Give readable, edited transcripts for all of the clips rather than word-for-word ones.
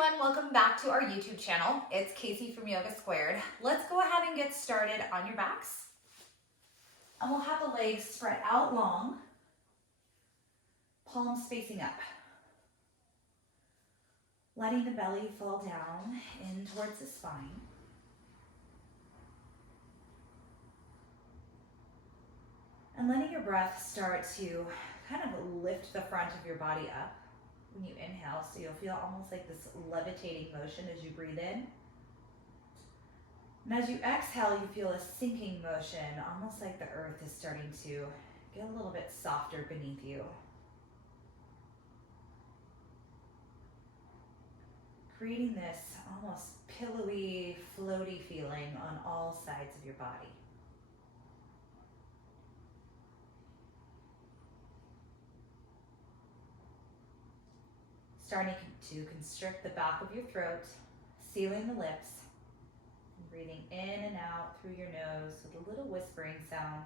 everyone, welcome back to our YouTube channel. It's Casey from Yoga Squared. Let's go ahead and get started on your backs. And we'll have the legs spread out long, palms facing up. Letting the belly fall down in towards the spine. And letting your breath start to kind of lift the front of your body up when you inhale, so you'll feel almost like this levitating motion as you breathe in. And as you exhale, you feel a sinking motion, almost like the earth is starting to get a little bit softer beneath you. Creating this almost pillowy, floaty feeling on all sides of your body. Starting to constrict the back of your throat, sealing the lips, and breathing in and out through your nose with a little whispering sound.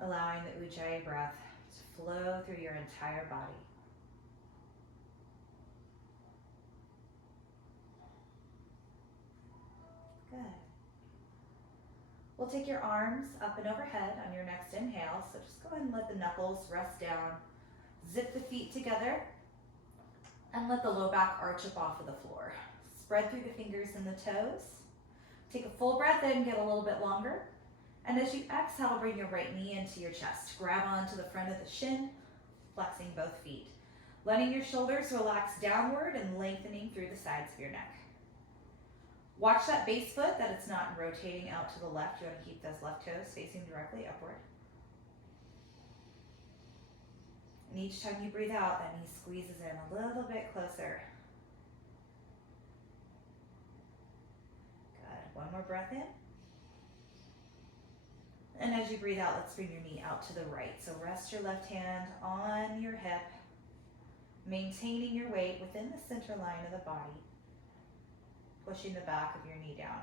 Allowing the Ujjayi breath to flow through your entire body. Good. We'll take your arms up and overhead on your next inhale, so just go ahead and let the knuckles rest down. Zip the feet together and let the low back arch up off of the floor. Spread through the fingers and the toes. Take a full breath in, get a little bit longer. And as you exhale, bring your right knee into your chest. Grab onto the front of the shin, flexing both feet. Letting your shoulders relax downward and lengthening through the sides of your neck. Watch that base foot, that it's not rotating out to the left. You want to keep those left toes facing directly upward. And each time you breathe out, that knee squeezes in a little bit closer. Good. One more breath in. And as you breathe out, let's bring your knee out to the right. So rest your left hand on your hip, maintaining your weight within the center line of the body, pushing the back of your knee down.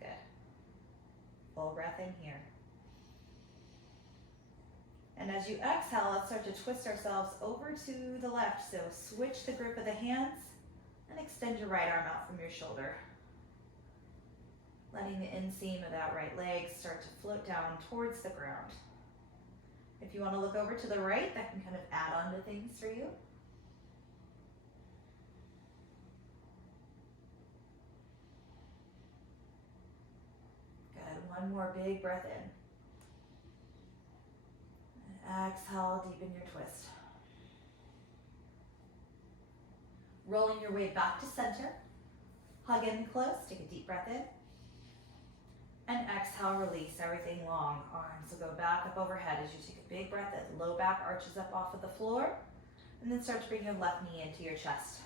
Good. Full breath in here. And as you exhale, let's start to twist ourselves over to the left. So switch the grip of the hands and extend your right arm out from your shoulder. Letting the inseam of that right leg start to float down towards the ground. If you want to look over to the right, that can kind of add on to things for you. Good. One more big breath in. Exhale, deepen your twist. Rolling your way back to center. Hug in close, take a deep breath in. And exhale, release everything long. Arms will go back up overhead as you take a big breath in. Low back arches up off of the floor. And then start to bring your left knee into your chest.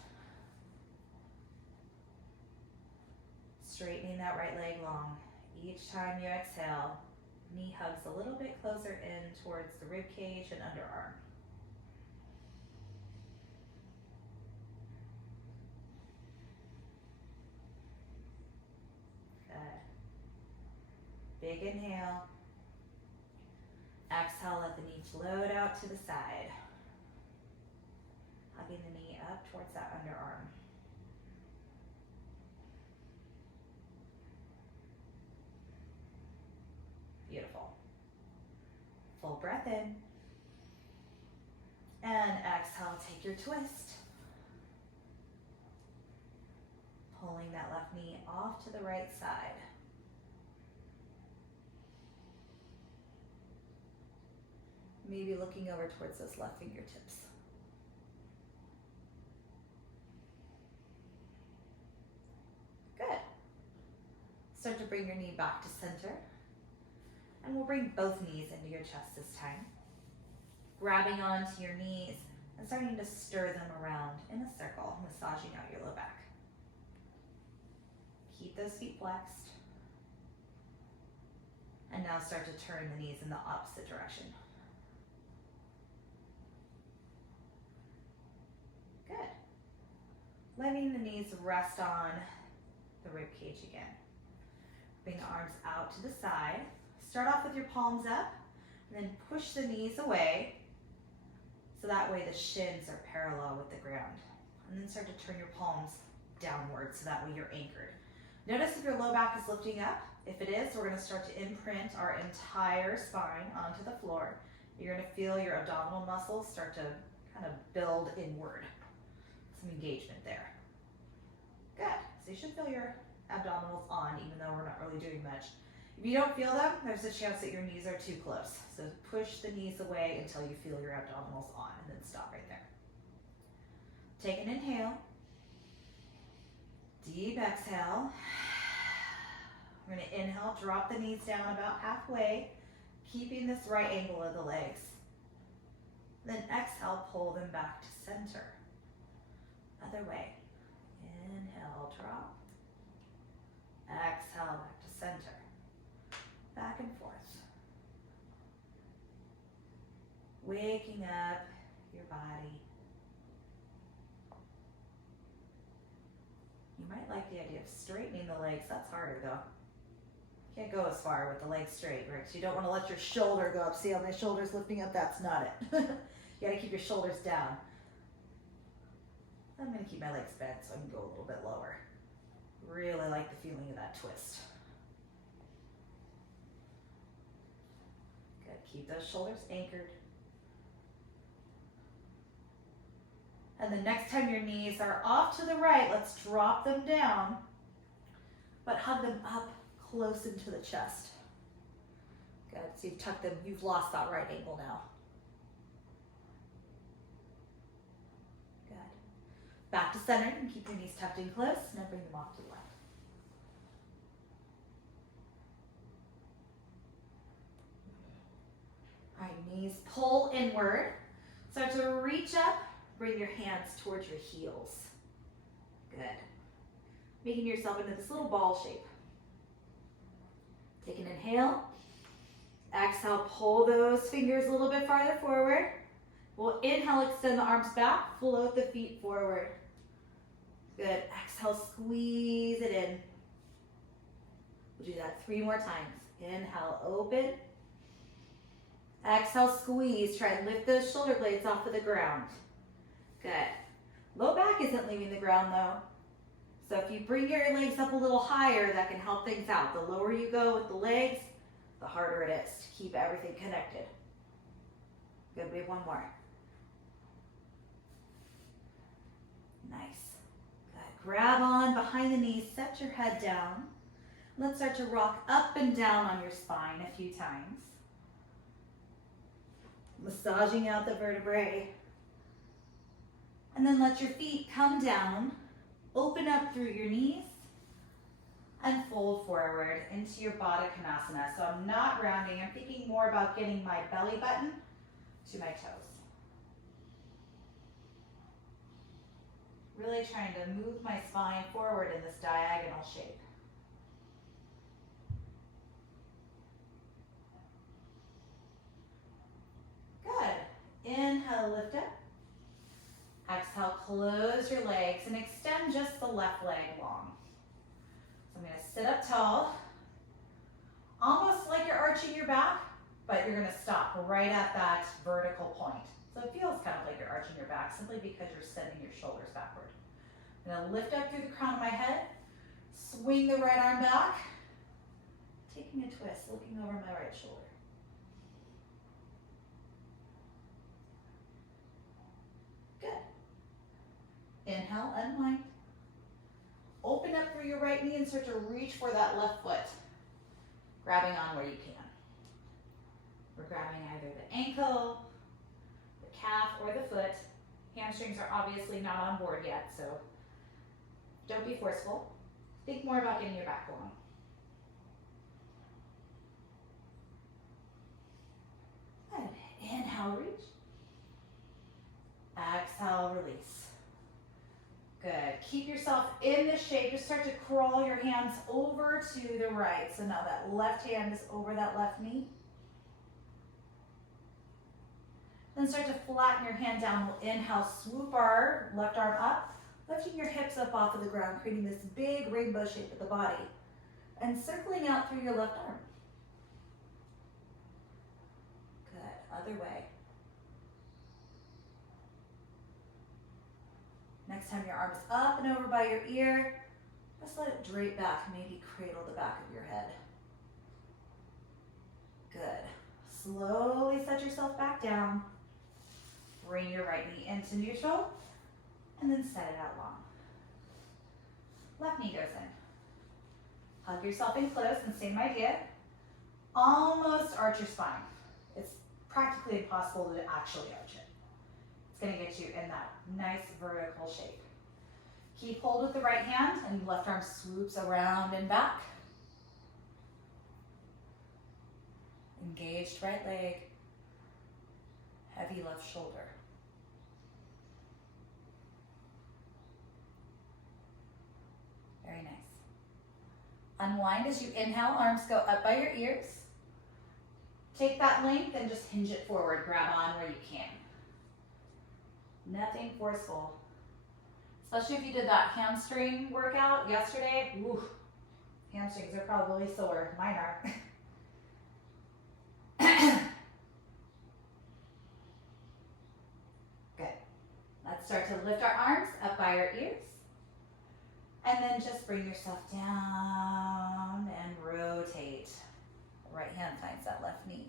Straightening that right leg long. Each time you exhale, knee hugs a little bit closer in towards the rib cage and underarm. Good. Big inhale. Exhale, let the knee float out to the side. Hugging the knee up towards that underarm. Beautiful. Full breath in. And exhale, take your twist. Pulling that left knee off to the right side. Maybe looking over towards those left fingertips. Good. Start to bring your knee back to center. And we'll bring both knees into your chest this time. Grabbing onto your knees and starting to stir them around in a circle, massaging out your low back. Keep those feet flexed. And now start to turn the knees in the opposite direction. Good. Letting the knees rest on the rib cage again. Bring the arms out to the side. Start off with your palms up, and then push the knees away So that way the shins are parallel with the ground. And then start to turn your palms downward so that way you're anchored. Notice if your low back is lifting up. If it is, we're gonna start to imprint our entire spine onto the floor. You're gonna feel your abdominal muscles start to kind of build inward. Some engagement there. Good, so you should feel your abdominals on even though we're not really doing much. If you don't feel them, there's a chance that your knees are too close. So push the knees away until you feel your abdominals on and then stop right there. Take an inhale. Deep exhale. We're going to inhale, drop the knees down about halfway, keeping this right angle of the legs. Then exhale, pull them back to center. Other way. Inhale, drop. Exhale, back to center. Back and forth. Waking up your body. You might like the idea of straightening the legs. That's harder though. Can't go as far with the legs straight, right? So you don't want to let your shoulder go up. See how my shoulder's lifting up? That's not it. You gotta keep your shoulders down. I'm gonna keep my legs bent so I can go a little bit lower. Really like the feeling of that twist. Good, keep those shoulders anchored. And the next time your knees are off to the right, let's drop them down, but hug them up close into the chest. Good, so you've tucked them, you've lost that right angle now. Good. Back to center and keep your knees tucked in close. Now bring them off to the left. All right, knees pull inward. Start to reach up. Bring your hands towards your heels. Good. Making yourself into this little ball shape. Take an inhale. Exhale, pull those fingers a little bit farther forward. We'll inhale, extend the arms back, float the feet forward. Good. Exhale, squeeze it in. We'll do that 3 more times. Inhale, open. Exhale, squeeze. Try and lift those shoulder blades off of the ground. Good. Low back isn't leaving the ground though. So if you bring your legs up a little higher, that can help things out. The lower you go with the legs, the harder it is to keep everything connected. Good, we have one more. Nice. Good. Grab on behind the knees, set your head down. Let's start to rock up and down on your spine a few times. Massaging out the vertebrae. And then let your feet come down, open up through your knees, and fold forward into your Baddha Konasana. So I'm not rounding, I'm thinking more about getting my belly button to my toes. Really trying to move my spine forward in this diagonal shape. Good. Inhale, lift up. Exhale, close your legs and extend just the left leg long. So I'm going to sit up tall, almost like you're arching your back, but you're going to stop right at that vertical point. So it feels kind of like you're arching your back simply because you're sending your shoulders backward. I'm going to lift up through the crown of my head, swing the right arm back, taking a twist, looking over my right shoulder. Inhale, unwind. Open up through your right knee and start to reach for that left foot. Grabbing on where you can. We're grabbing either the ankle, the calf, or the foot. Hamstrings are obviously not on board yet, so don't be forceful. Think more about getting your back long. Good. Inhale, reach. Exhale, release. Good. Keep yourself in this shape. Just start to crawl your hands over to the right. So now that left hand is over that left knee. Then start to flatten your hand down. We'll inhale, swoop our left arm up, lifting your hips up off of the ground, creating this big rainbow shape of the body, and circling out through your left arm. Good. Other way. Next time your arm is up and over by your ear, just let it drape back, maybe cradle the back of your head. Good. Slowly set yourself back down. Bring your right knee into neutral, and then set it out long. Left knee goes in. Hug yourself in close, and same idea. Almost arch your spine. It's practically impossible to actually arch it. It's gonna get you in that nice vertical shape. Keep hold with the right hand, and left arm swoops around and back. Engaged right leg, heavy left shoulder. Very nice. Unwind as you inhale, arms go up by your ears. Take that length and just hinge it forward, grab on where you can. Nothing forceful. Especially if you did that hamstring workout yesterday. Ooh, hamstrings are probably sore, mine are. Good. Let's start to lift our arms up by our ears. And then just bring yourself down and rotate. The right hand finds that left knee.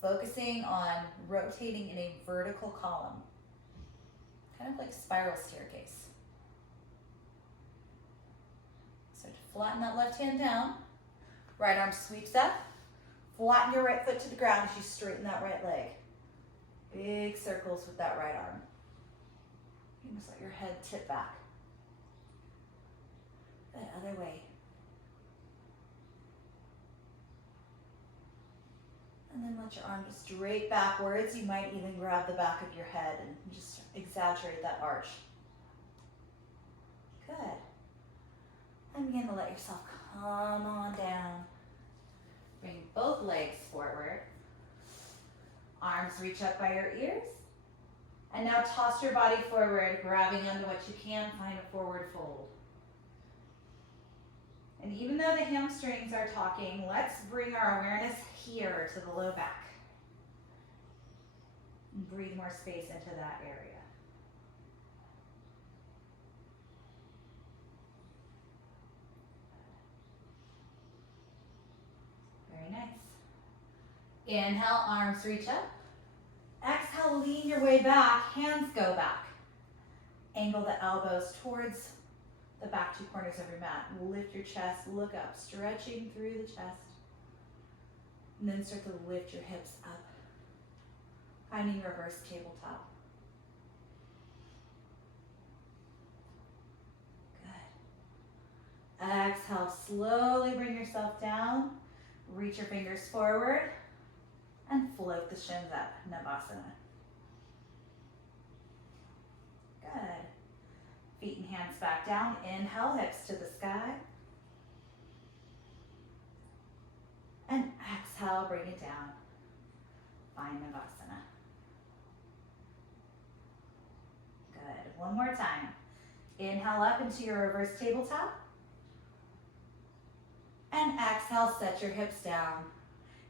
Focusing on rotating in a vertical column. Kind of like a spiral staircase. So to flatten that left hand down, right arm sweeps up. Flatten your right foot to the ground as you straighten that right leg. Big circles with that right arm. You just let your head tip back. Good, other way. And then let your arm just drape backwards. You might even grab the back of your head and just exaggerate that arch. Good. And begin to let yourself come on down. Bring both legs forward. Arms reach up by your ears. And now toss your body forward, grabbing onto what you can, find a forward fold. And even though the hamstrings are talking, let's bring our awareness here to the low back. And breathe more space into that area. Very nice. Inhale, arms reach up. Exhale, lean your way back, hands go back. Angle the elbows towards the back two corners of your mat. Lift your chest, look up, stretching through the chest. And then start to lift your hips up. Finding reverse tabletop. Good. Exhale, slowly bring yourself down. Reach your fingers forward and float the shins up, Navasana. Good. Feet and hands back down. Inhale, hips to the sky. And exhale, bring it down. Find Navasana. Good. One more time. Inhale up into your reverse tabletop. And exhale, set your hips down.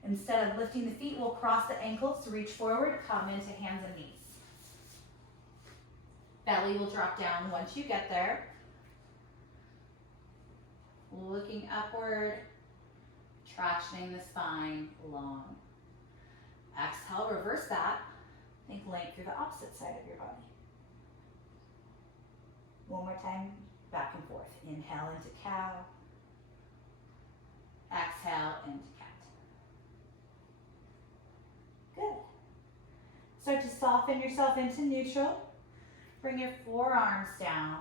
Instead of lifting the feet, we'll cross the ankles to reach forward, come into hands and knees. Belly will drop down once you get there. Looking upward, tractioning the spine long. Exhale, reverse that. Think length through the opposite side of your body. One more time, back and forth. Inhale into cow. Exhale into cat. Good. Start to soften yourself into neutral. Bring your forearms down.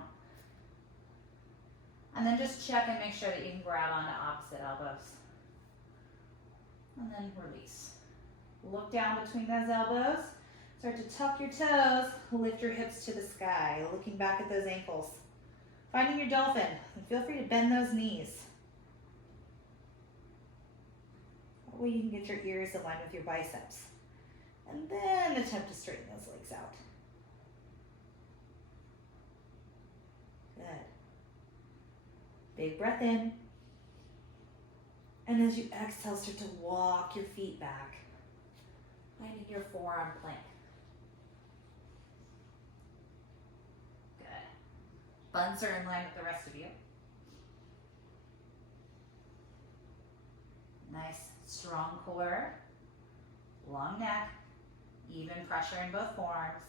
And then just check and make sure that you can grab onto opposite elbows. And then release. Look down between those elbows. Start to tuck your toes. Lift your hips to the sky. Looking back at those ankles. Finding your dolphin. And feel free to bend those knees. That way you can get your ears aligned with your biceps. And then attempt to straighten those legs out. Good. Big breath in. And as you exhale, start to walk your feet back. Finding your forearm plank. Good. Buns are in line with the rest of you. Nice, strong core, long neck, even pressure in both forearms.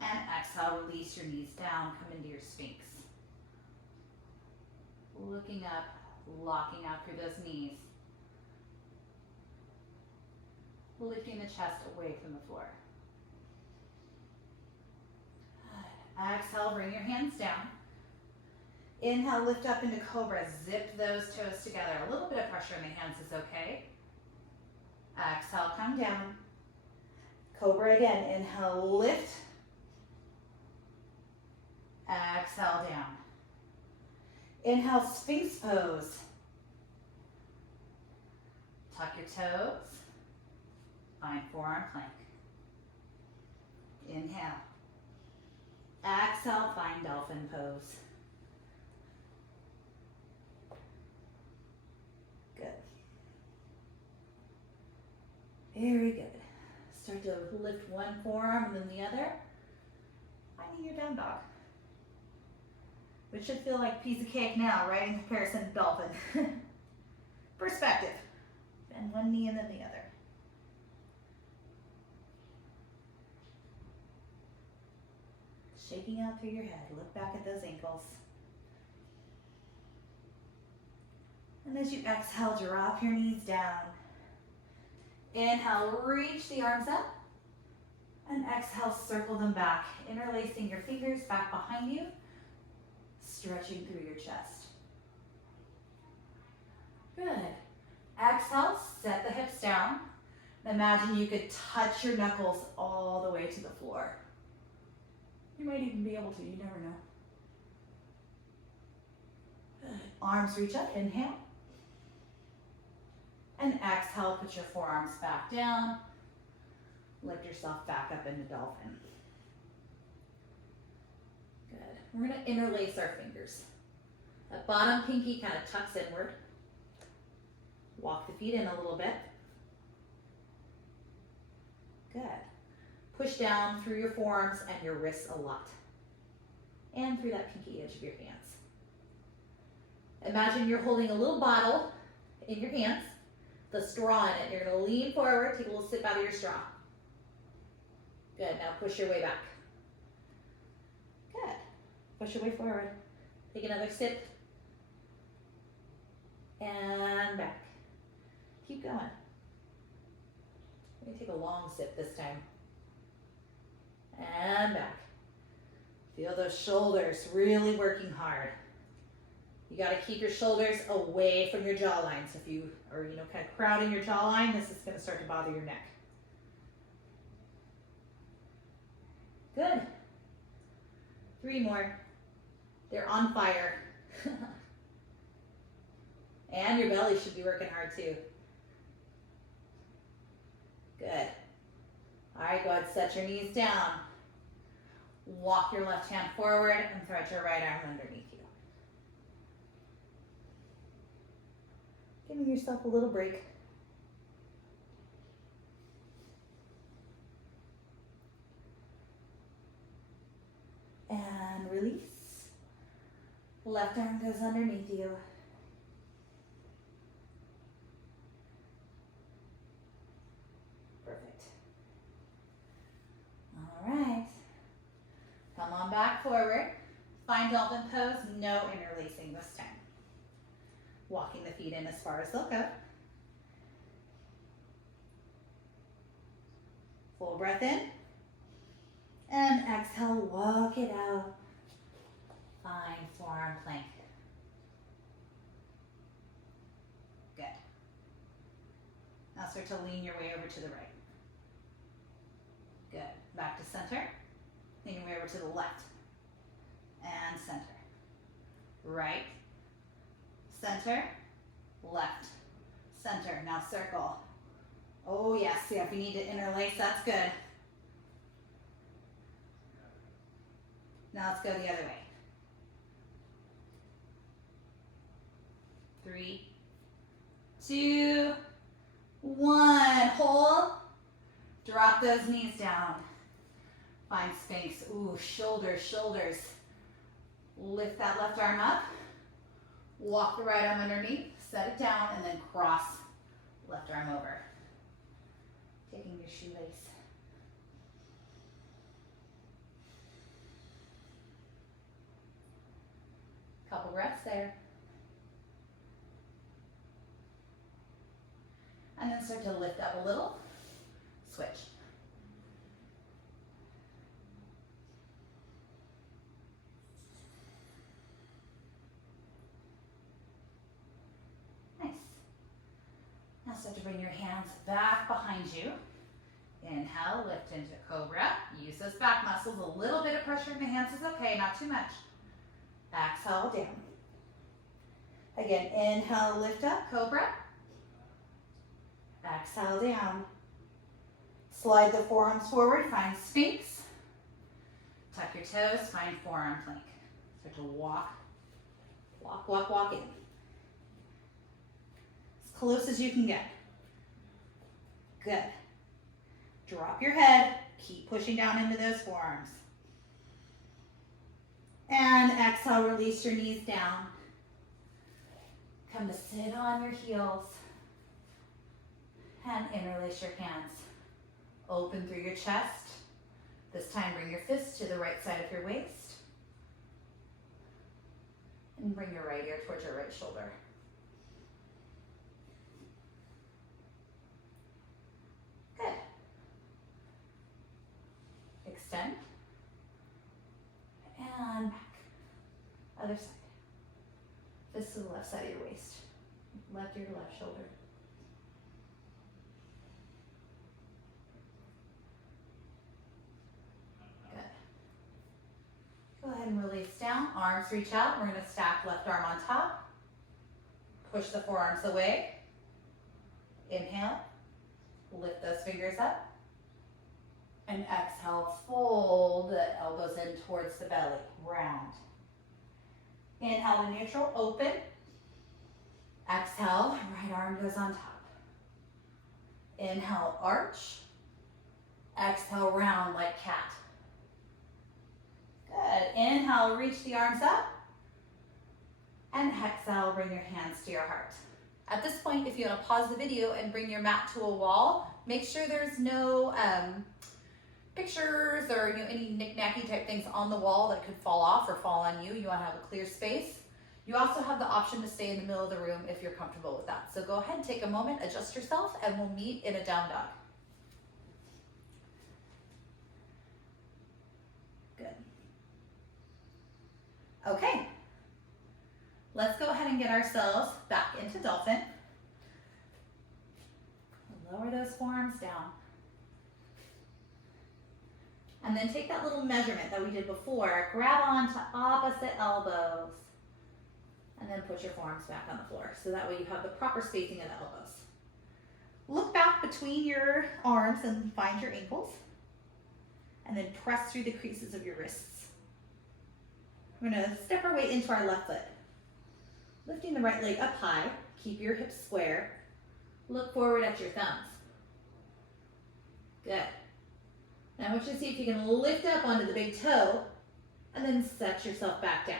And exhale, release your knees down, come into your Sphinx. Looking up, locking out through those knees. Lifting the chest away from the floor. Good. Exhale, bring your hands down. Inhale, lift up into Cobra. Zip those toes together. A little bit of pressure in the hands is okay. Exhale, come down. Cobra again. Inhale, lift. Exhale, down. Inhale, Sphinx pose. Tuck your toes. Find forearm plank. Inhale. Exhale, find dolphin pose. Good. Very good. Start to lift one forearm and then the other. Finding your down dog. Which should feel like a piece of cake now, right? In comparison to dolphin. Perspective. Bend one knee and then the other. Shaking out through your head. Look back at those ankles. And as you exhale, drop your knees down. Inhale, reach the arms up. And exhale, circle them back. Interlacing your fingers back behind you. Stretching through your chest. Good. Exhale, set the hips down. Imagine you could touch your knuckles all the way to the floor. You might even be able to, you never know. Good. Arms reach up, inhale. And exhale, put your forearms back down. Lift yourself back up into dolphin. Good. We're gonna interlace our fingers. That bottom pinky kind of tucks inward. Walk the feet in a little bit. Good. Push down through your forearms and your wrists a lot. And through that pinky edge of your hands. Imagine you're holding a little bottle in your hands, the straw in it. You're gonna lean forward, take a little sip out of your straw. Good, now push your way back. Good, push your way forward. Take another sip. And back. Keep going. Let me take a long sip this time. And back. Feel those shoulders really working hard. You got to keep your shoulders away from your jawline. So if you are, kind of crowding your jawline, this is going to start to bother your neck. Good. 3 more. They're on fire. And your belly should be working hard too. Good. All right, go ahead, set your knees down. Walk your left hand forward and thread your right arm underneath you. Giving yourself a little break. And release. Left arm goes underneath you. Perfect. All right. Come on back forward. Find dolphin pose, no interlacing this time. Walking the feet in as far as they'll go. Full breath in. And exhale, walk it out. Find forearm plank. Good. Now start to lean your way over to the right. Good. Back to center. Lean your way over to the left. And center. Right. Center. Left. Center. Now circle. Oh yes, yeah, if you need to interlace, that's good. Now let's go the other way. 3, 2, 1. Hold. Drop those knees down. Find Sphinx. Ooh, shoulders, shoulders. Lift that left arm up. Walk the right arm underneath, set it down, and then cross left arm over. Taking your shoelace. Couple breaths there. And then start to lift up a little. Switch. Nice. Now start to bring your hands back behind you. Inhale, lift into cobra. Use those back muscles. A little bit of pressure in the hands is okay, not too much. Exhale, down. Again, inhale, lift up, cobra. Exhale, down. Slide the forearms forward, find Sphinx. Tuck your toes, find forearm plank. Start to walk, walk, walk, walk in. As close as you can get. Good. Drop your head, keep pushing down into those forearms. And exhale, release your knees down. Come to sit on your heels. And interlace your hands. Open through your chest. This time bring your fists to the right side of your waist. And bring your right ear towards your right shoulder. Good. Extend. And back. Other side. Fist to the left side of your waist. Left ear to left shoulder. Good. Go ahead and release down. Arms reach out. We're going to stack left arm on top. Push the forearms away. Inhale. Lift those fingers up. And exhale, fold the elbows in towards the belly, round. Inhale to neutral, open. Exhale, right arm goes on top. Inhale, arch. Exhale, round like cat. Good. Inhale, reach the arms up. And exhale, bring your hands to your heart. At this point, if you want to pause the video and bring your mat to a wall, make sure there's no pictures or any knick-knacky type things on the wall that could fall off or fall on you. You want to have a clear space. You also have the option to stay in the middle of the room if you're comfortable with that. So go ahead, take a moment, adjust yourself, and we'll meet in a down dog. Good. Okay. Let's go ahead and get ourselves back into dolphin. Lower those forearms down. And then take that little measurement that we did before, grab on to opposite elbows, and then put your forearms back on the floor. So that way you have the proper spacing of the elbows. Look back between your arms and find your ankles. And then press through the creases of your wrists. We're gonna step our way into our left foot. Lifting the right leg up high, keep your hips square. Look forward at your thumbs. Good. Now I want you to see if you can lift up onto the big toe and then set yourself back down.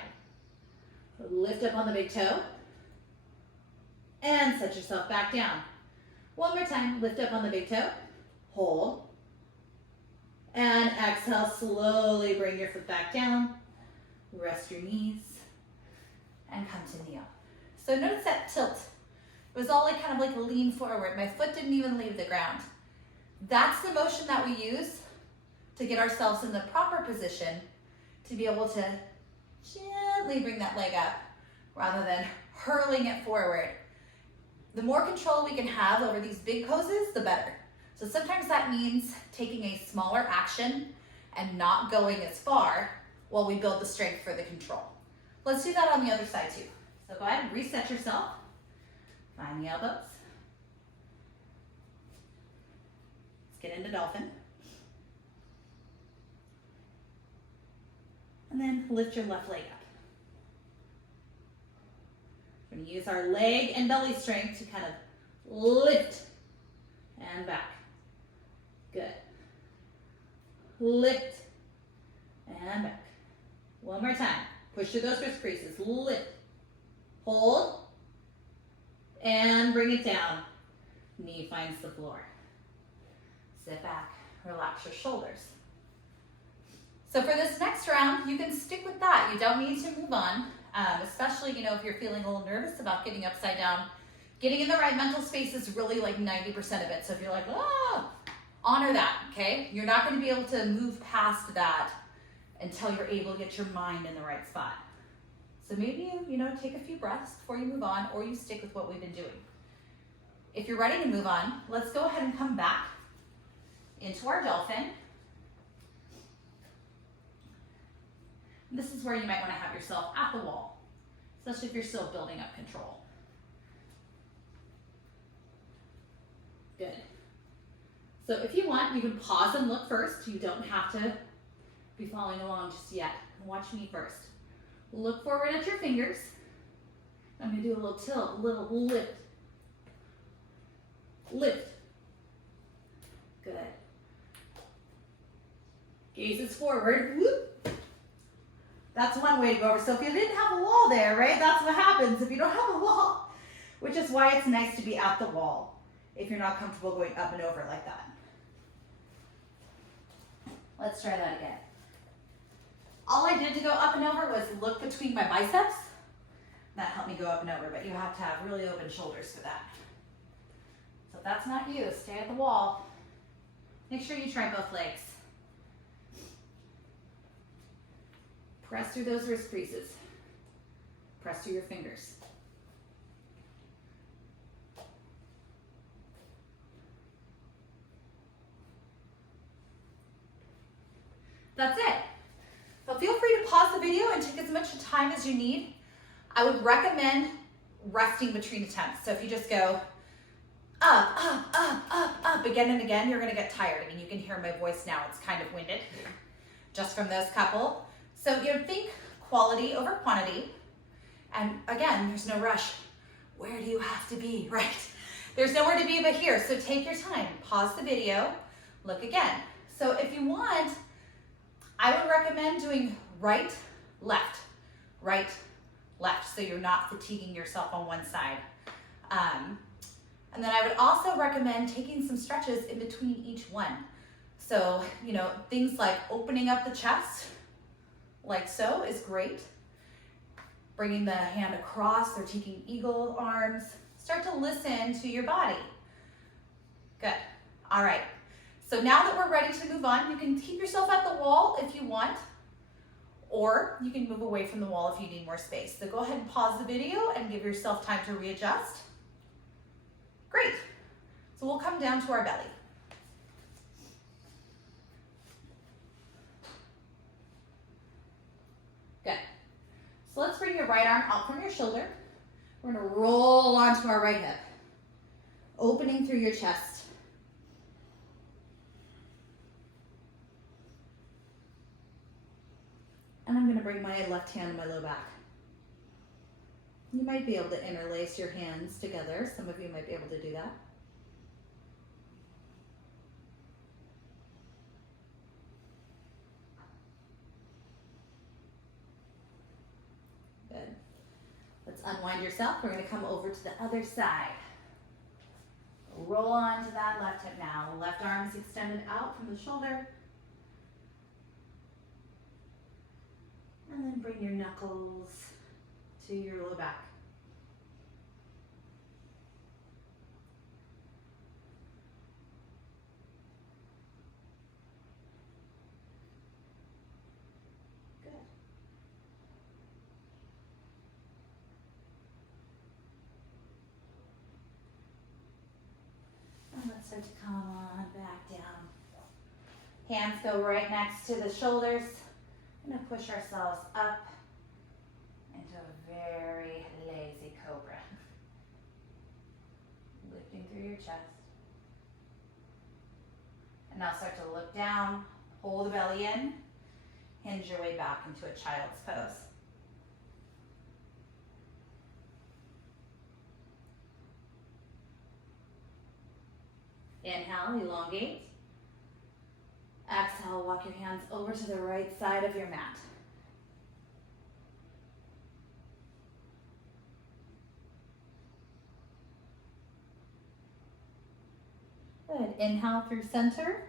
Lift up on the big toe and set yourself back down. One more time, lift up on the big toe, hold, and exhale, slowly bring your foot back down, rest your knees, and come to kneel. So notice that tilt. It was all like kind of like a lean forward. My foot didn't even leave the ground. That's the motion that we use to get ourselves in the proper position to be able to gently bring that leg up rather than hurling it forward. The more control we can have over these big poses, the better. So sometimes that means taking a smaller action and not going as far while we build the strength for the control. Let's do that on the other side too. So go ahead and reset yourself. Find the elbows. Let's get into dolphin. And then lift your left leg up. We're going to use our leg and belly strength to kind of lift and back. Good. Lift and back. One more time. Push through those wrist creases. Lift. Hold. And bring it down. Knee finds the floor. Sit back. Relax your shoulders. So for this next round, you can stick with that. You don't need to move on, especially, if you're feeling a little nervous about getting upside down. Getting in the right mental space is really like 90% of it. So if you're like, honor that, okay? You're not going to be able to move past that until you're able to get your mind in the right spot. So maybe you take a few breaths before you move on, or you stick with what we've been doing. If you're ready to move on, let's go ahead and come back into our dolphin. This is where you might want to have yourself at the wall, especially if you're still building up control. Good. So if you want, you can pause and look first. You don't have to be following along just yet. Watch me first. Look forward at your fingers. I'm going to do a little tilt, a little lift. Lift. Good. Gazes forward. Whoop. That's one way to go over. So if you didn't have a wall there, right, that's what happens if you don't have a wall, which is why it's nice to be at the wall if you're not comfortable going up and over like that. Let's try that again. All I did to go up and over was look between my biceps. That helped me go up and over, but you have to have really open shoulders for that. So if that's not you, stay at the wall. Make sure you try both legs. Press through those wrist creases. Press through your fingers. That's it. So feel free to pause the video and take as much time as you need. I would recommend resting between attempts. So if you just go up, up, up, up, up again and again, you're gonna get tired. I mean, you can hear my voice now, it's kind of winded just from those couple. So think quality over quantity. And again, there's no rush. Where do you have to be, right? There's nowhere to be but here. So take your time, pause the video, look again. So if you want, I would recommend doing right, left, so you're not fatiguing yourself on one side. And then I would also recommend taking some stretches in between each one. So, things like opening up the chest, like so, is great. Bringing the hand across or taking eagle arms. Start to listen to your body. Good. All right. So now that we're ready to move on, you can keep yourself at the wall if you want, or you can move away from the wall if you need more space. So go ahead and pause the video and give yourself time to readjust. Great. So we'll come down to our belly. Good. So let's bring your right arm out from your shoulder. We're going to roll onto our right hip, opening through your chest. And I'm going to bring my left hand to my low back. You might be able to interlace your hands together. Some of you might be able to do that. Good. Let's unwind yourself. We're going to come over to the other side. Roll onto that left hip now. The left arm is extended out from the shoulder. And then bring your knuckles to your low back. Good. And let's start to come on back down. Hands go right next to the shoulders. We're going to push ourselves up into a very lazy cobra. Lifting through your chest. And now start to look down, hold the belly in, hinge your way back into a child's pose. Inhale, elongate. Exhale, walk your hands over to the right side of your mat. Good. Inhale through center.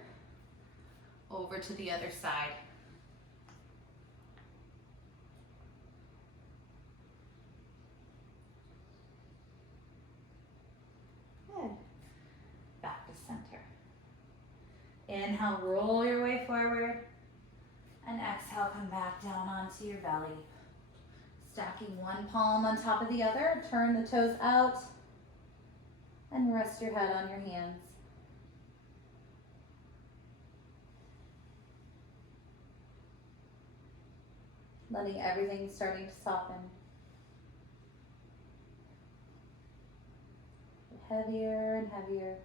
Over to the other side. Good. Back to center. Inhale, roll your way forward. And exhale, come back down onto your belly. Stacking one palm on top of the other. Turn the toes out. And rest your head on your hands. Letting everything starting to soften. Heavier and heavier.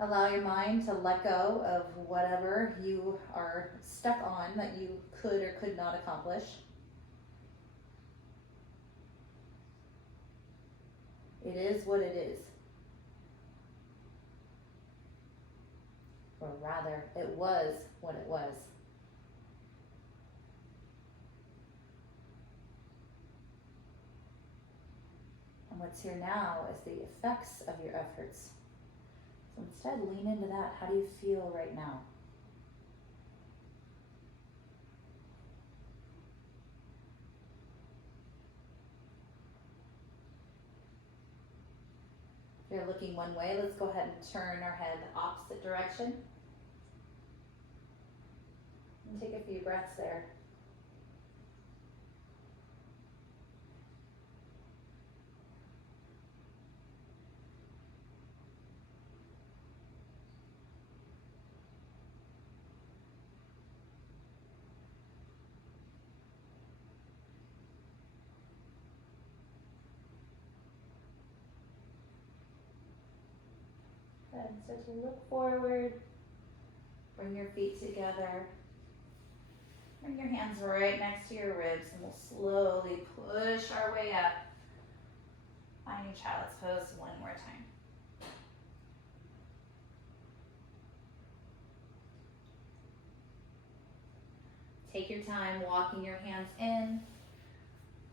Allow your mind to let go of whatever you are stuck on that you could or could not accomplish. It is what it is. Or rather, it was what it was. And what's here now is the effects of your efforts. So instead, lean into that. How do you feel right now? If you're looking one way, let's go ahead and turn our head the opposite direction. And take a few breaths there. Good. Start to look forward. Bring your feet together. Bring your hands right next to your ribs, and we'll slowly push our way up. Finding child's pose one more time. Take your time walking your hands in,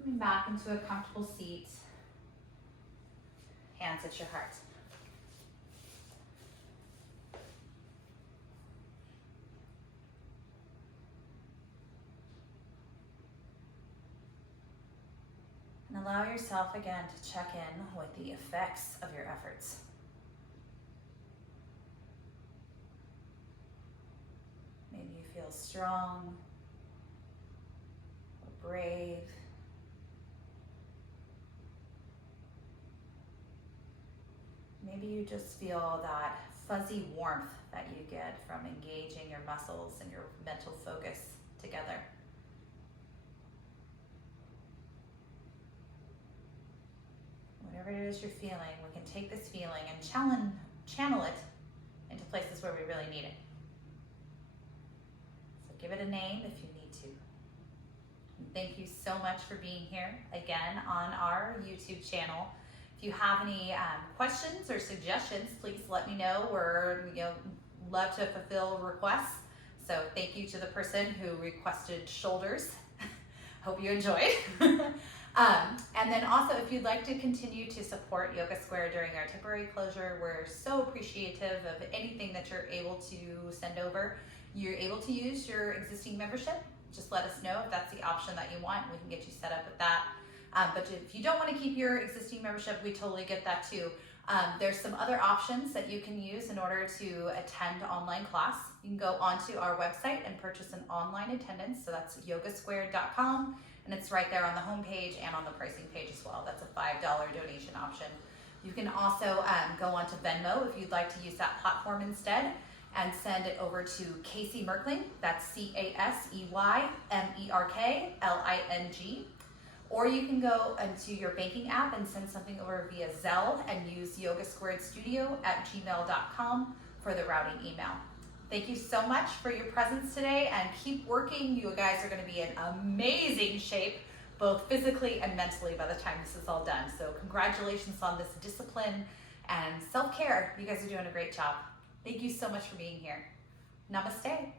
coming back into a comfortable seat. Hands at your heart. And allow yourself again to check in with the effects of your efforts. Maybe you feel strong or brave. Maybe you just feel that fuzzy warmth that you get from engaging your muscles and your mental focus together. Whatever it is you're feeling, we can take this feeling and channel it into places where we really need it. So give it a name if you need to. And thank you so much for being here again on our YouTube channel. If you have any questions or suggestions, please let me know. We're love to fulfill requests. So thank you to the person who requested shoulders. Hope you enjoyed. And then also, if you'd like to continue to support Yoga Square during our temporary closure, we're so appreciative of anything that you're able to send over. You're able to use your existing membership. Just let us know if that's the option that you want. We can get you set up with that. But if you don't want to keep your existing membership, we totally get that too. There's some other options that you can use in order to attend online class. You can go onto our website and purchase an online attendance. So that's yogasquared.com. And it's right there on the home page and on the pricing page as well. That's a $5 donation option. You can also go onto Venmo if you'd like to use that platform instead and send it over to Casey Merkling. That's CASEYMERKLING. Or you can go into your banking app and send something over via Zelle and use yogasquaredstudio@gmail.com for the routing email. Thank you so much for your presence today, and keep working. You guys are going to be in amazing shape, both physically and mentally, by the time this is all done. So congratulations on this discipline and self-care. You guys are doing a great job. Thank you so much for being here. Namaste.